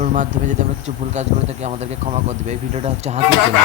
ওর মাধ্যমে যদি আমরা কিছু ভুল কাজ করে থাকি আমাদেরকে ক্ষমা করে দেবে। এই ভিডিওটা হচ্ছে হাসির জন্য।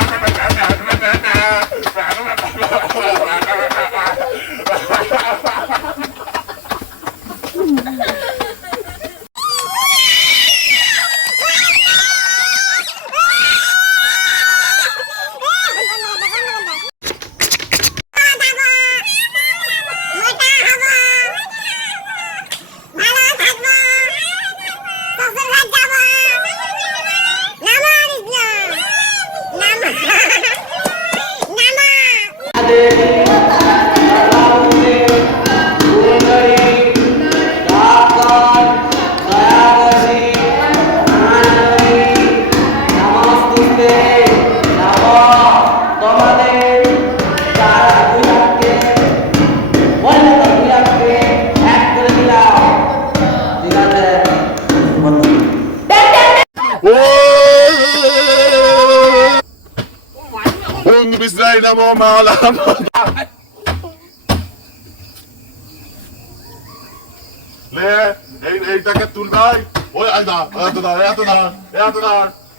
এইটাকে তুল ভাই, ওই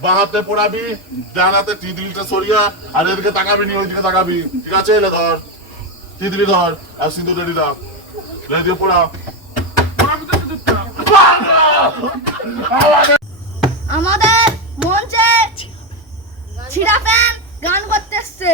বাহাতে পড়াবি, ডানাতে তিদলিটা সরিয়া, আর এদিকে তাকাবি নি, ওইদিকে তাকাবি, ঠিক আছে? এলে ধর তিদলি ধর, আর সিঁদুর রেডি দাও, দিয়ে পড়া। আমাদের মঞ্চে ছিড়া ফ্যান গান করতে এসছে।